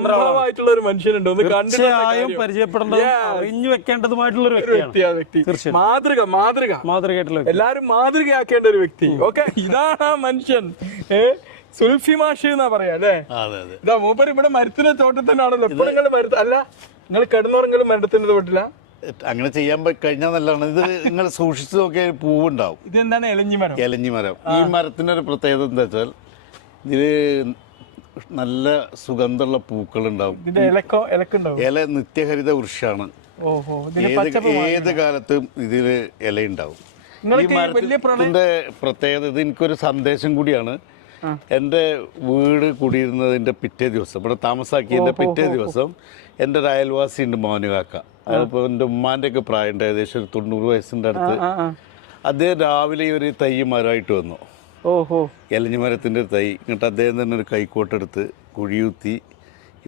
സംഭവമായിട്ടുള്ള ഒരു മനുഷ്യനുണ്ട്. ഒന്ന് തീർച്ചയായും പരിചയപ്പെടേണ്ടതും അറിഞ്ഞു വെക്കേണ്ടതുമായിട്ടുള്ള ഒരു വ്യക്തി. മാതൃകയായിട്ടുള്ള എല്ലാരും മാതൃകയാക്കേണ്ട ഒരു വ്യക്തി. ഓക്കെ, ഇതാണ് ആ മനുഷ്യൻ. സുൽഫി മാഷ് എന്നാ പറയാ അല്ലേ? ഇതാ മൂപ്പര് ഇവിടെ മരത്തിന്റെ തോട്ടത്തിനാണല്ലോ എപ്പോഴും. അല്ല, നിങ്ങൾ കിടന്നുറങ്ങലും മരത്തിന്റെ തോട്ടില്ല? അങ്ങനെ ചെയ്യാൻ കഴിഞ്ഞാൽ നല്ലതാണ്. ഇത് നിങ്ങൾ സൂക്ഷിച്ചു നോക്കിയാൽ പൂവുണ്ടാവും. ഇതെന്താണ്? എലഞ്ഞിമരം. എലഞ്ഞിമരം. ഈ മരത്തിന്റെ ഒരു പ്രത്യേകത എന്താ വെച്ചാൽ ഇതില് നല്ല സുഗന്ധമുള്ള പൂക്കളുണ്ടാവും. ഇല നിത്യഹരിത വൃക്ഷമാണ്. ഏത് കാലത്തും ഇതില് ഇലയുണ്ടാവും. ഈ മരത്തിന്റെ പ്രത്യേകത ഇത് എനിക്കൊരു സന്ദേശം കൂടിയാണ്. എൻ്റെ വീട് കുടിയിരുന്നതിൻ്റെ പിറ്റേ ദിവസം, ഇവിടെ താമസാക്കിയതിൻ്റെ പിറ്റേ ദിവസം എൻ്റെ ഒരു അയൽവാസി ഉണ്ട്, മോനുകാക്ക. അതിപ്പോൾ എൻ്റെ ഉമ്മാൻ്റെ ഒക്കെ പ്രായമുണ്ട്, ഏകദേശം ഒരു 90 വയസ്സിൻ്റെ അടുത്ത്. അദ്ദേഹം രാവിലെ ഒരു തൈ മരമായിട്ട് വന്നു, എലഞ്ഞിമരത്തിൻ്റെ തൈ. എന്നിട്ട് അദ്ദേഹം തന്നെ ഒരു കൈക്കോട്ടെടുത്ത് കുഴിയുത്തി